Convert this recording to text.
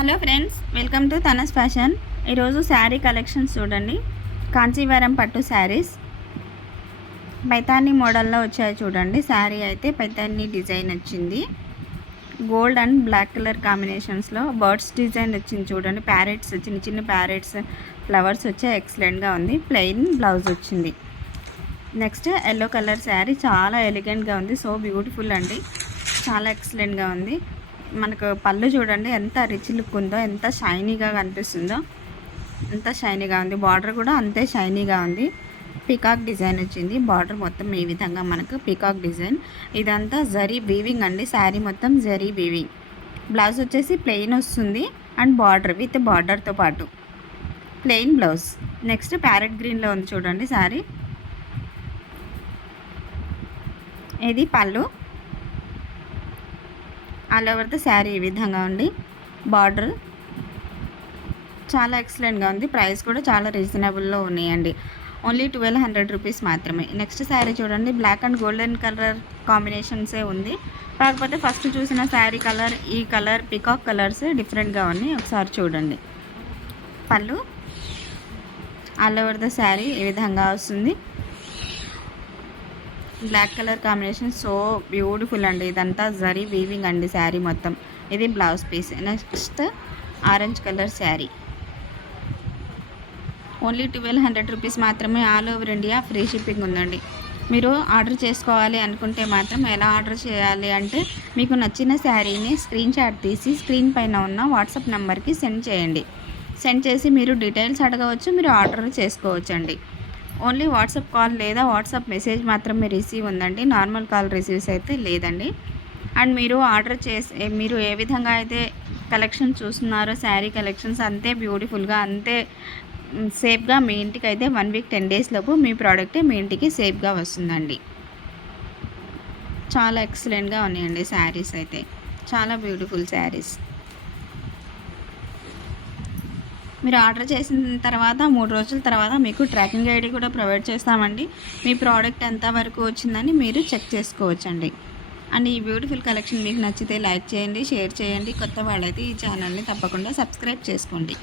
Hello friends, welcome to Tanas fashion. ఈరోజు sari collections చూడండి. కాంచీవరం పట్టు శారీస్ పైతానీ మోడల్లో వచ్చాయి చూడండి. శారీ అయితే పైతానీ డిజైన్ వచ్చింది. గోల్డ్ అండ్ బ్లాక్ కలర్ కాంబినేషన్స్లో బర్డ్స్ డిజైన్ వచ్చింది చూడండి. ప్యారెట్స్, చిన్న చిన్న ప్యారెట్స్ ఫ్లవర్స్ వచ్చాయి. ఎక్సలెంట్గా ఉంది. ప్లెయిన్ బ్లౌజ్ వచ్చింది. నెక్స్ట్ ఎల్లో కలర్ శారీ చాలా ఎలిగెంట్గా ఉంది. సో బ్యూటిఫుల్ అండి, చాలా ఎక్సలెంట్గా ఉంది. మనకు పళ్ళు చూడండి ఎంత రిచ్ లుక్ ఉందో, ఎంత షైనీగా కనిపిస్తుందో, ఎంత షైనీగా ఉంది. బార్డర్ కూడా అంతే షైనీగా ఉంది. పీకాక్ డిజైన్ వచ్చింది. బార్డర్ మొత్తం ఈ విధంగా మనకు పీకాక్ డిజైన్. ఇదంతా జరీ వీవింగ్ అండి. శారీ మొత్తం జరీ వీవింగ్. బ్లౌజ్ వచ్చేసి ప్లెయిన్ వస్తుంది అండ్ బార్డర్ విత్ బార్డర్తో పాటు ప్లెయిన్ బ్లౌజ్. నెక్స్ట్ ప్యారెట్ గ్రీన్లో ఉంది చూడండి శారీ. ఇది పళ్ళు. ఆల్ ఓవర్ ద శారీ ఈ విధంగా ఉంది. బార్డర్ చాలా ఎక్సలెంట్గా ఉంది. ప్రైస్ కూడా చాలా రీజనబుల్లో ఉన్నాయండి. ఓన్లీ 1200 రూపీస్ మాత్రమే. నెక్స్ట్ శారీ చూడండి. బ్లాక్ అండ్ గోల్డెన్ కలర్ కాంబినేషన్సే ఉంది. కాకపోతే ఫస్ట్ చూసిన శారీ కలర్, ఈ కలర్ పికాక్ కలర్స్ డిఫరెంట్గా ఉన్నాయి. ఒకసారి చూడండి. పళ్ళు ఆల్ ఓవర్ ద శారీ ఈ విధంగా వస్తుంది. Black colour combination so beautiful అండి. ఇదంతా జరీ వీవింగ్ అండి శారీ మొత్తం. ఇది blouse piece. Next orange colour sari. Only 1200 rupees మాత్రమే. All over India free shipping ఉందండి. మీరు ఆర్డర్ చేసుకోవాలి అనుకుంటే మాత్రం ఎలా ఆర్డర్ చేయాలి అంటే, మీకు నచ్చిన శారీని స్క్రీన్ షాట్ తీసి స్క్రీన్ పైన ఉన్న వాట్సాప్ నెంబర్కి సెండ్ చేయండి. సెండ్ చేసి మీరు డీటెయిల్స్ అడగవచ్చు, మీరు ఆర్డర్ చేసుకోవచ్చు అండి. ఓన్లీ వాట్సాప్ కాల్ లేదా వాట్సాప్ మెసేజ్ మాత్రమే రిసీవ్ ఉందండి. నార్మల్ కాల్ రిసీవ్స్ అయితే లేదండి. అండ్ మీరు ఆర్డర్ చేసి మీరు ఏ విధంగా అయితే కలెక్షన్ చూస్తున్నారో శారీ కలెక్షన్స్ అంతే బ్యూటిఫుల్గా, అంతే సేఫ్గా మీ ఇంటికి అయితే 1 వీక్ 10 డేస్ లోపు మీ ప్రోడక్ట్ మీ ఇంటికి సేఫ్గా వస్తుందండి. చాలా ఎక్సలెంట్గా ఉన్నాయండి శారీస్ అయితే. చాలా బ్యూటిఫుల్ శారీస్. మీరు ఆర్డర్ చేసిన తర్వాత 3 రోజుల తర్వాత మీకు ట్రాకింగ్ ఐడి కూడా ప్రొవైడ్ చేస్తామండి. మీ ప్రోడక్ట్ ఎంతవరకు వచ్చిందని మీరు చెక్ చేసుకోవచ్చండి. అండ్ ఈ బ్యూటిఫుల్ కలెక్షన్ మీకు నచ్చితే లైక్ చేయండి, షేర్ చేయండి. కొత్త వాళ్ళైతే ఈ ఛానల్ని తప్పకుండా సబ్స్క్రైబ్ చేసుకోండి.